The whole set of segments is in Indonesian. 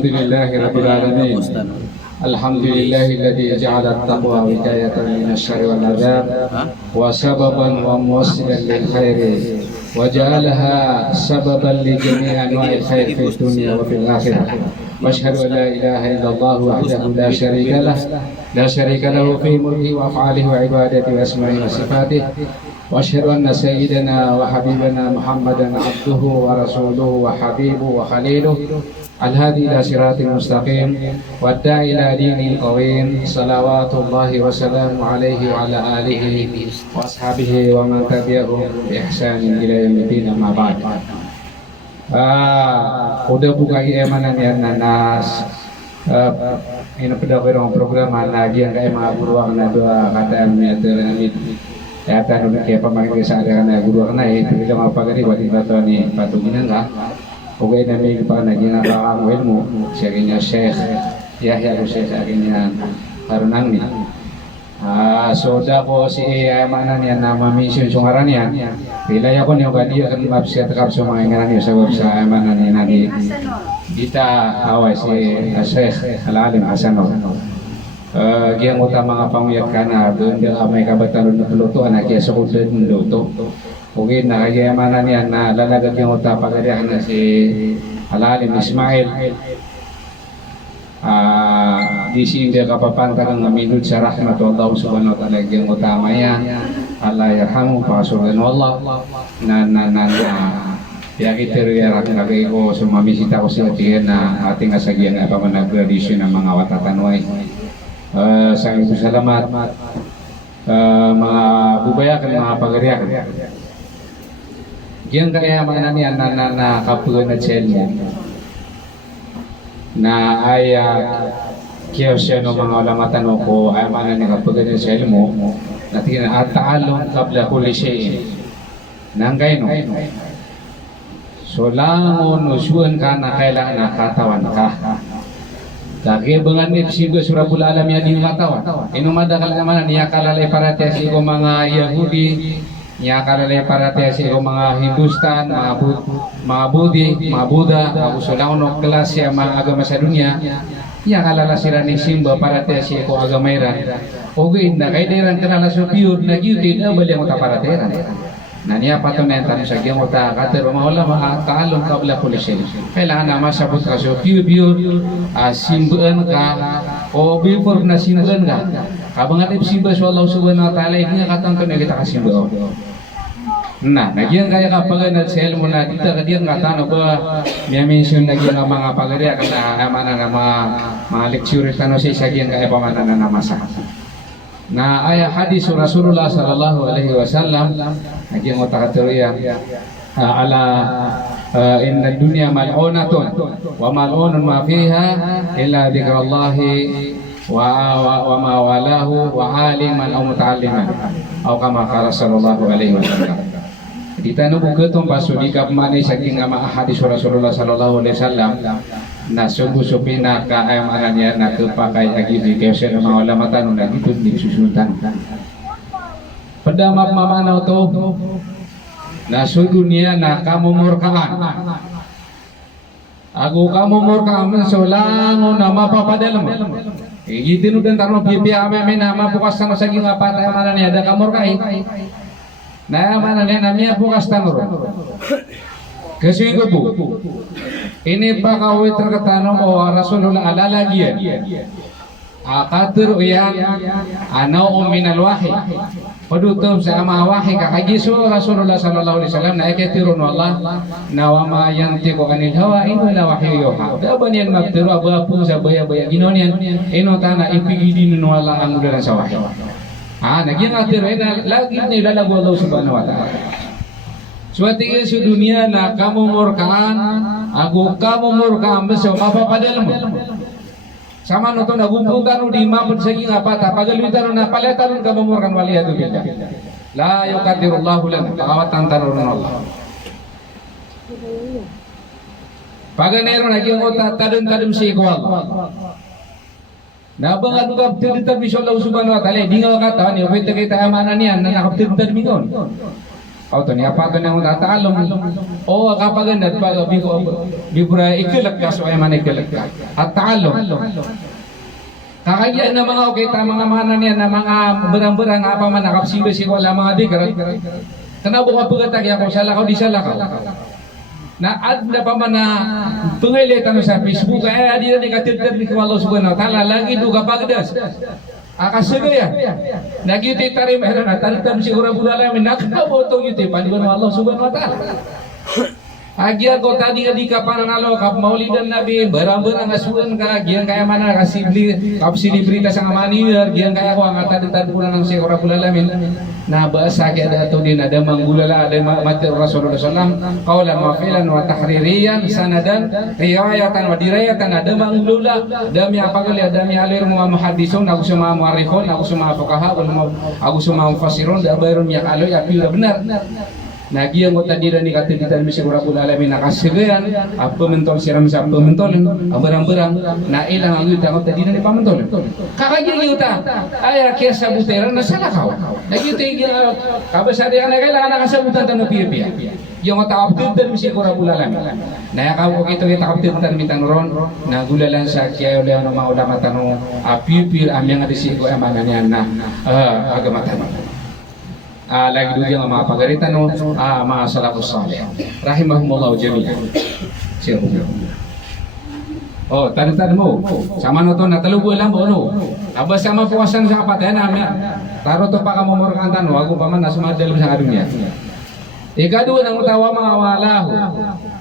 الحمد لله رب العالمين. الحمد لله الذي جعل التقوى وقاية من الشر والعذاب وسببا وموصلا للخير وجعلها سببا لجميع انواع الخير في الدنيا وفي الاخره. واشهد ان لا اله الا الله وحده لا شريك له في ملكه وافعاله وعبادته واسمائه وصفاته. واشهد ان سيدنا وحبيبنا محمدا عبده ورسوله وحبيبه وخليله الهادي الى صراط مستقيم والداعي الى دين قويم. صلوات الله وسلامه عليه وعلى اله واصحابه ومن تبعهم باحسان الى يوم الدين. اما بعد. Udah buka emanan ya nanas. Ini pada program lagi yang kayak mga guru ang dua kata meter ya tan udah kayak pemakai sadar na guru na itu lang mapagani buat ibato ni patuginan ka. Oke namin pa naging nakakawin mo siya kanya Sheikh Yahya Sheikh kanya Harunang ni. So ko si mana niya na ma-mention yung ngaran niya. Pilay ako niyo kadi akan mapsiat kap sa mga ngaran niyo sa mana niya na kita away si Sheikh Al-Alim Hasano. Giyang utama nga panguyat ka na doon yung may kabatan na peluto anak kaya sa kudad ng luto. Oke na kaya mana niya na lalagag yung utama pagadihan na si Al-Alim Ismail. Di sini dia kapapantang ng minut sa rahmatullah subhanahu wa ta'ala yung utama yan. Allah yarhamu pasurgan Allah na yakitiru yarak lagay ko sumamisita ko sila tiyan na ating asagyan na pamanagradisyon ng mga watatanway. Sa ibu salamat mga bubayakan mga pagariakan. Diyan kaya mga niyan na kapugan at selya na ay kaya siya no mga ulamatan ko ay mana ni kapugan at selya mo natin at taalon kabla huli siya nanggay no. So langon usuan ka na kailangan nakatawan ka. Kaki bengan ni sigo surabul alam ya di katawan. Inu madakal mana niya kalalay para tesi ko mga Yahudi, niya kalalay para tesi ko mga Hindustan, mga Budi, mga Buddha, mga usulauno kelas ya mga agama sa dunia. Niya kalala sila ni simba para tesi ko agamairan. Oke na kay deran kanala so pure na gyud na bali ang para teran. Nanya patunayan tayo sa giyang uta kata rumah ulama taalon kabla kulisin kailangan nama sabut kaso pure simbuan ka o before na simbuan ka kabang atip simba so Allah subhanahu wa ta'ala ini katang to na kita kasimbuan nah nagyan kaya kapag nagsel mo na dito kadiyan katano ba may mention nagyan ang mga pagariya kana amana na mga lecture tano sa isagyan kaya pamana na namasa. Nah ayat hadis Rasulullah sallallahu alaihi wasallam lagi yang otak teruya ala inna dunya mal'unatun wa mal'unun ma fiha illa dzikrallahi wa ma walahu wa aliman aw muta'alliman aw kama qala sallallahu alaihi wasallam. Di tanong ko itong pasuli kapmanay sa king ama hadis Rasulullah sallallahu alaihi wasallam na subu-subi na kaayamanan niya na kapakay agibig kaya siya ng mga ulamatan na dito hindi susundan. Pada mamanaw to na sudu niya na kamumurkaan. Ako kamumurkaan so langon na mapapadala mo. Igitin udan tarong pipiame na mapukas na sa king apat ayamanan niya da kamurkai. Na ayamanan niya na miya pukas tanuro. Kasi ko po, ini pakawit terketanong o Rasulullah alalagian. Akatur uyan anau minal wahi. Padutom sa ama wahi kakagiso Rasulullah sallallahu alaihi wasallam na iketirun Allah na wama yantiqu anil hawa in wala wahyu yuha. Daban yan magtiro abapu sa baya-baya ginon yan ino tana ipigidin wala ang ulan sa wahi. Nagyang atiro lagi ni lalago Allah subhanahu wa ta'ala. Suatu isu dunia na kamu murkaan, aku kamu murkaan besok apa padahal mo. Sama nonton nagumpukan di mapun segi apa tak pagalitan na paletan kamu murkaan waliyadu billah. La yuqaddirullahu lana awatan tarun Allah. Paganero lagi ngota tadem si ko Allah. Na bangat ka tinta bisyo Allah subhanahu wa ta'ala dingaw ka ta ni kita kita amanan yan na nakaptinta mingon. Auto ni apa tu nang ta'allum. Oh kapag ganad pa bibura ikelak ka so ay man ikelak ka. At ta'allum. Kakaya na mga kita mga mana niya na mga berang-berang apa man nakapsido si wala mga digrat. Kenapa ka pagkatag ako salakaw di salakaw. Na ad na pa man na pangilitan sa Facebook ay adi na nikatiltad ni Allah subhanahu wa ta'ala lagi duga pagdas. Akasagaya nagiti tarim era na tantam siguro bulala min nakabotong yuti pandiwan Allah subhanahu wa ta'ala. Agia ko tadi ka pananalo kap maulidan nabi barang-barang asuran ka gian kaya mana kasibli kap silibrita sa manir gian kaya ko ang tadi punan ng siguro bulala min na bahasa kaya dato din ada manggulala ada mati Rasulullah sallam qaulan wa fi'lan wa tahririyan sanadan riwayatan wa dirayatan ada manggulala dami apagali dami alir mga muhaddisun aku sama muarrikhun aku sama fuqaha aku sama mufassirun da bayrun ya kalau ya benar. Nagi yang kota dira ni kata kita mesti Rabbul Alamin nakasagayan apa mentol siram sa apa mentol berang-berang na ilang ang yuta kota dira ni pamentol kakagya yuta ay kaya sabuteran na salakaw nagi tigil kabasarian na kailangan nakasabutan tanong piya yung kota kaptitan mesti Rabbul Alamin na yakaw ko kita kaptitan mitang ron na gulalan sa kaya ulit ang mga ulama tanong pipil amyang adisiko amanan yan na agama tanong lagi dulu yang mga pagaritan no mga salafus salih rahimahumullah jami'an. Oh tadi mo sama no to natalubo lang no aba sama puasan sa kapatay namin taro to pa kamomorkan tanong ako pa man nasumadal sa dunia. Ikadua ng utawa mga walahu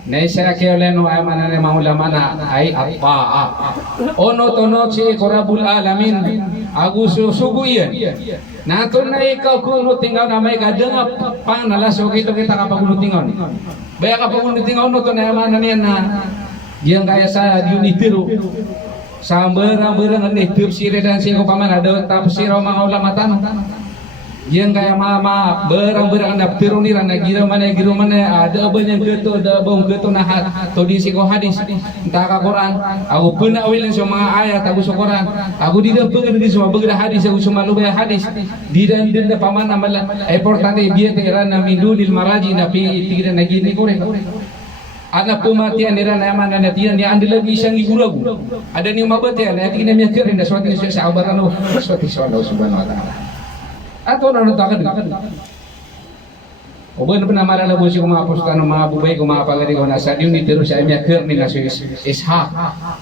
na isa kaya leno ay manane mga ulama na ay at-ta'a ono tono si Rabbul Alamin aguso suguyan naton na ikaw kuno tingaw na may kadang pangnalas o kita kapag unutingaw baya kapag unutingaw no to na manane na diyan kaya sa unitiro sa berang-berang ni tafsir dan sing umpama ada tafsir mga ulama tanong yang kaya mama berang-berang na pero nira na giro mana ada ba yang keto ada bong keto na to di siko hadis entah ka Quran aku puna awilin sa mga ayat aku sa Quran aku di dalam di semua begira hadis aku cuma lubay hadis di dan paman amala importante biya tira na mindulil maraji na pi tigre na gini kore anak pematian nira na mana na tiyan ni andi lagi siyang iguragu ada ni mabatian na tigna mi kirin na swati sa abarano swati sa Allah subhanahu wa ta'ala atau nanu takkan oben pernah marah labo si kuma postan mga bubay kuma pagari ko nasa diun ni terus ay miakir ni nasu ishaq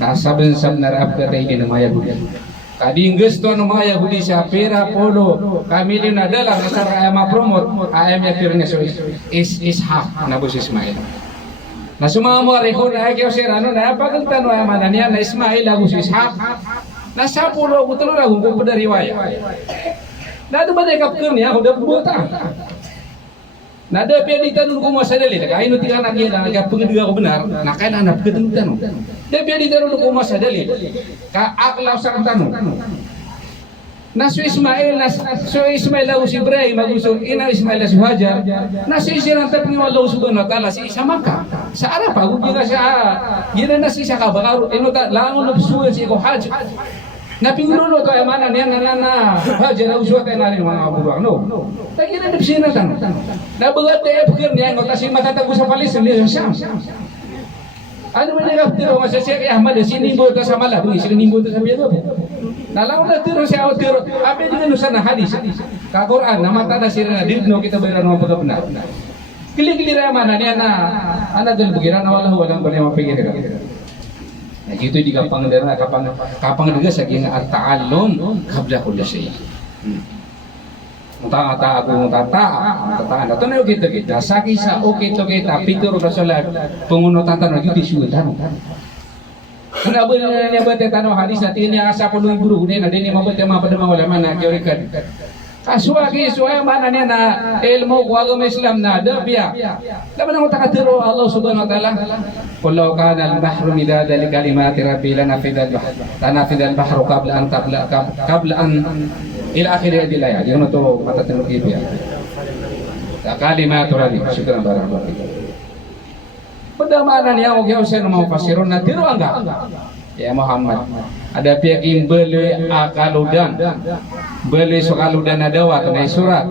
nasa bensab narap katay din mga Yahudi kading gusto ng mga Yahudi sa pera polo kami din nadala nasa ay ma-promote ay miakir ni nasu ishaq na bus Ismail na sumamo reho na ay kaya sirano na pagaltan ay mananian na Ismail lagu si ishaq nasa pulo utalo na kung pada riwayat. Nada ba kapker niya ako dapat buta. Nada pwede tanong ko masadali. Kaya ino tingnan natin na kapag ako benar, nakailanap ka tanong. Dia pwede tanong ko masadali. Kaaklaw sa tanong. Nasu Ismail lau si Ibrahim maguso ina Ismail si Hajar. Nasu isirang tapi ni Allah subhanahu wa ta'ala si isa Makkah. Sa Arab ako juga sa gina na si isa ka baka ino ta langon nabsuan si ko Haj. Napingulo to ay mana niya na hajar na uswat ay narin mga kaburuang no. Tagi na nipsina tanong. Nabagat na epker niya ngo kasi matatago sa palis niya siya. Ano man yung tiro masasya kay Ahmad sinimbo to sa mala, sinimbo to sa biya. Nalaw na tiro siya o tiro. Abe din sa na hadis. Ka Quran na mata na sila na dibno kita bayran mga pagabna. Kili-kili ra mana niya na anagal bugiran na walang bali mapigil ka. Nah, itu di kapang dera kapang juga saking at-ta'allum qabla kulli syai. Mata aku tata anda to na kita sakisa kita pitur rasulullah pengunutan tanah itu disutan. Kenapa ni bete tanah hadis hati ini asa puluh guru ni ada ni mabete ma pada ulama na kiorikan. Aswagi suaya mana ni na ilmu agama Islam na ada biya. Laban ang takatiro Allah subhanahu wa ta'ala. Kullu kana al-bahru midada li kalimati rabbi lanafida al-bahr. Lanafida al-bahru qabla an ila akhir hadhihi al-ayat. Yung to matatino kibiya. Kalimatu rabbi syukran barakallahu. Pada mana ni ang ugyaw sa mga fasirun na tiro anga. Ya Muhammad. Ada pihak yang beli akaludan beli sokaludan adawa tunai surat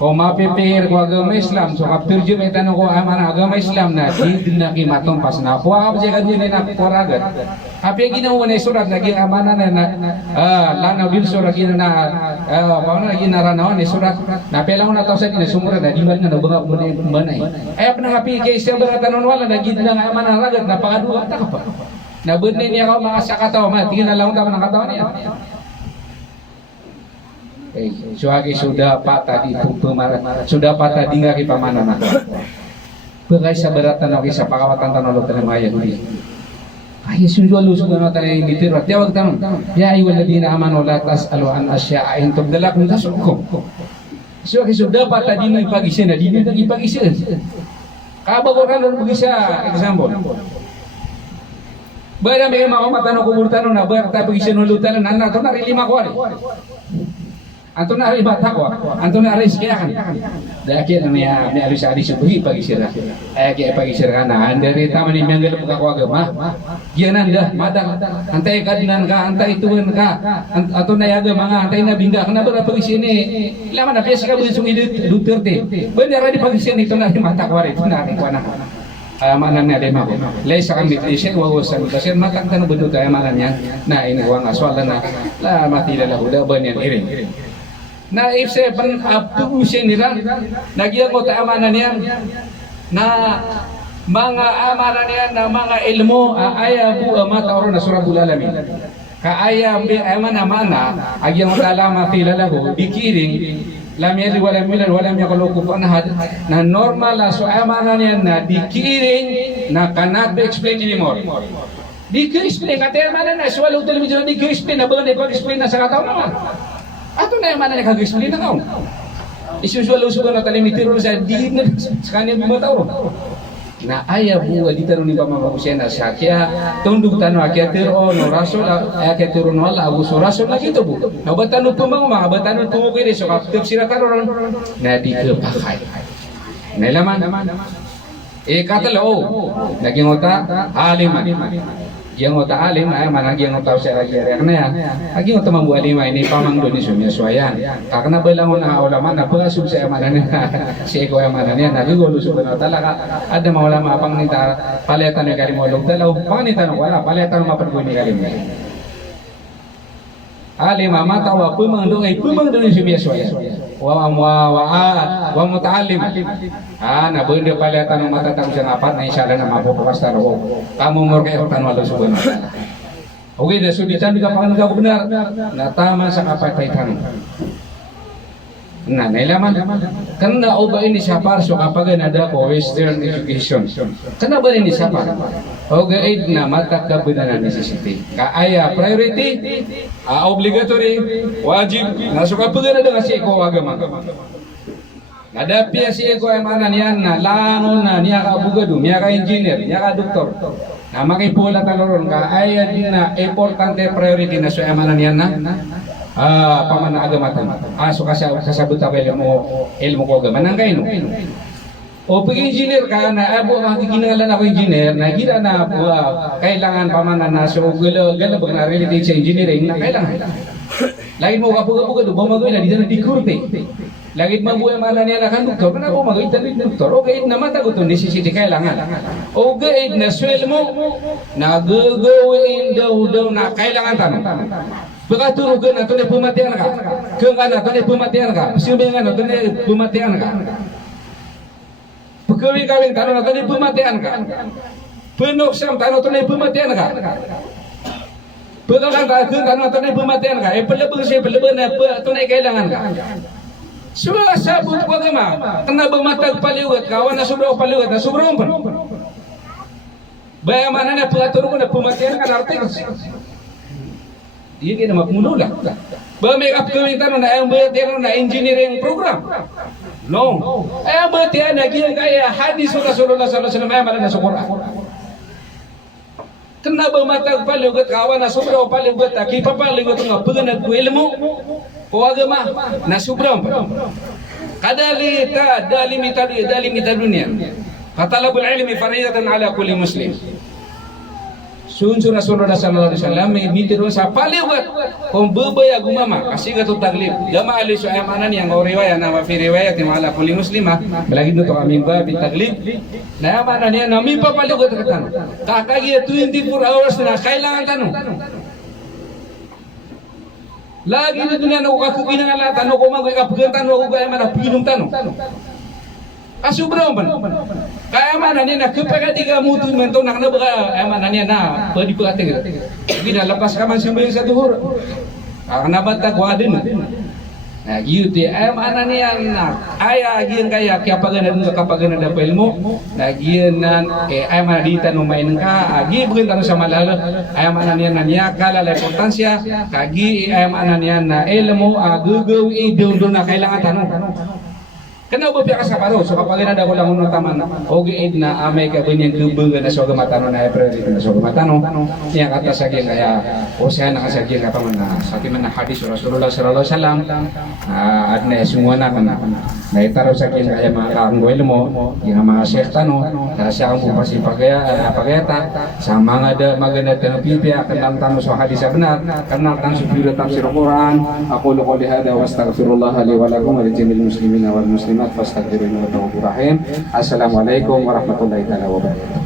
O mapipir ko agama Islam, so kaptur jud may tanong ko aman agama Islam na di na kimaton pas na ko ab jega din na koragat. Happy ginawa na surat lagi amana na lana bil surat gina na paano lagi naranawan ni surat na pelang na tawsa din sumura na di man na banga bunay. Ay apna happy kay siya beratanon wala na gid na amana ragat na pagadu ata ka pa. Na bunay niya ko mga sakataw ma tingin na lang ta man kataw niya. Suagi sudah patah di pemaran, sudah patah di ngaki pamanan aku. Berai sabaratan aku sa pakawatan tanolo tanamaya huli. Ay sudah lu sudah nota yang ditir. Tiawag tanong. Ya ayyuhalladzina amanu la tas'alu an asya'a in tubdalakum tasukum. Suagi sudah patah di ngaki pagisin, di ngaki pagisin. Kabagoran lu pagisa example. Bara may mga matano ko burtano na bara ta pagisin ulutan na nato na rin 5 kwari. Anto na rin bata ko, anto na rin siyakan. Dahil kaya may alis adi subuhi pagisira. Ay kaya pagisira na, andari tama ni miyanggal mo kako agama. Giyanan dah, madang, antay kadinan ka, antay tuwan ka, ato na yaga mga antay na bingga, kana ba pagisini, laman na piyasa ka bu sungi Duterte. Benar di pagisini ito na rin mata ko rin, ito na rin ko na. Amanan niya lima ko. Laysa kami tlisyan, wawasan kasi matang tanong betul amanan niya na inawang aswalan na la matila lahuda ba niyan iring. Na if say pan aptusin nila nagyan ko ta amanan niya na mga amanan niya na mga ilmu aya bu mata oro na surabul alamin ka aya bi amana agyan ko talama tilalahu dikiring lam yali walam milal walam yakulu kufuwan ahad na normal na so amanan niya na dikiring na cannot be explained anymore. Di explain kata amanan na so walau television di explain na bagay ko explain na sa kataw naman. Ato na yung mana na kag-explain na kaon. Isusualo-sualo na talimitiro sa di na sa kanyang bumataw. Na aya buwa di tanong ni pamamakusya na sa kaya tunduk tanong kaya tiro no rasul kaya tiro no ala abuso rasul na gitu bu. Na batano pumang mga batano pumukiri so kaptip sila karon na di kepakai. Nailaman. Katalo naging uta aliman. Yang otak alim, mana yang otak saya lagi karena ya, lagi otak membuat lima ini pamang doni sumia suayan. Karena belangun ulama, na pengasub saya mana nih, si ego yang mana nih, lagi golu subhanahu taala ada ulama apang nita paliatan yang kali molong talau, pang nita wala paliatan apa perlu ini kali ini. Alim mata wa pemang doni sumia suayan. Wa muta'allim. Na benda paliatan mata tahu siang apat na isyarat na mapupukas taro. Kamu murkay hortan wala subhanahu wa ta'ala. Oke, dah sudi can juga pangan kau benar. Na tama sa kapatay tanong. Na nailaman. Kena oba ini sapar so kapag ada ko western education. Kena ba ini sapar? Oke, na mata kebenaran necessity. Kaaya priority, obligatory, wajib. Na so kapag ada kasi ko agama. Ada pia si ego yang mana niyan na langon na niya ka abogado, niya ka engineer, niya ka doktor. Na makipula taloron ka aya din na importante priority na so yang mana niyan na pamana agama tan. So kasabot ako ilmu ko agama nang kaino. O pag engineer ka na abo makikinalan ako engineer na gila na kailangan pamana na so gala bang na related sa engineering na kailangan. Lagi mo abogado bumagay na dito na dikurte. Lagit mabuhay mana niya na kan doktor, kenapa magalit dari doktor? Okay, na mata ko to necessity kailangan. Okay, na swel mo na gagawin daw na kailangan tanong. Pagkaturugan na to na pumatian ka. Kung ka na to na pumatian ka. Sabihin na to na pumatian ka. Pagkawin tanong na to na pumatian ka. Penuksam tanong to na pumatian ka. Pagkakang tanong na to na pumatian ka. Palabang siya palabang na to na kailangan ka. Semua sabut agama, kena bermatag paliwat, kawan na sobrang paliwat, na sobrang pun. Bayang mana na pengatur ko na pematian kan artikel. Iya kita mak mulula. Ba make up kami tanong na ang bayat na engineering program. No. Ang bayat na gyud kaya hadis Rasulullah sallallahu alaihi wasallam mana na sa Quran. Kena bermatag paliwat, kawan na sobrang paliwat, kipapaliwat nga paganag ko ilmu. O agama na sobrang kadalita dalimita dunia katalabul ilmi faridatan ala kulli muslim Sunsun Rasulullah sallallahu alaihi wasallam mitiru sa paliwat kung bubaya gumama kasi gato taglib lama ali so amanan yang riwayat nama fi riwayat mala kulli muslimah lagi to kami babi taglib na amanan yan nami pa paliwat katan kakagi 24 hours na kailangan tanong lagi na dunia na ako kinangala tanong ko mag kapgan tanong ko kaya mana pinum tanong asubra man kaya mana ni nak kepagadiga mutu mento nak na baka mana ni na padi pagate bila lepas kaman sampai sa duhur ana bata gwadin na giyuti ay mana ni na aya giyan kaya kaya pagana dun kapagana da pelmo na giyan nan ay mana di tanong main ka agi bukan tanong sa malala ay mana ni na niya kala la importansya kagi ay mana ni na elmo agugaw idon na kailangan tanong kena bapya ka sa paro so kapag inada ko lang unong taman ogi id na amay ka bunyan kubungan na so gamatano na priority na so gamatano niya kata sa gyang kaya o siya nakasagyan ka pa man na sa timan na hadis Rasulullah sallallahu alaihi wasallam at na semua na kan na itaro sa gyang kaya mga kaanggoy mo yung mga sekta no siya ang bupasi pagayata sa mga maganda tanong kanang tanong sa hadis sa benar kanang tanong sa pira tafsir Quran aqulu qawli hadha wa astaghfirullah li wa lakum wa li jami'il muslimina wal muslimat fastaghfiruhu innahu ghafurur rahim. Assalamualaikum warahmatullahi wabarakatuh.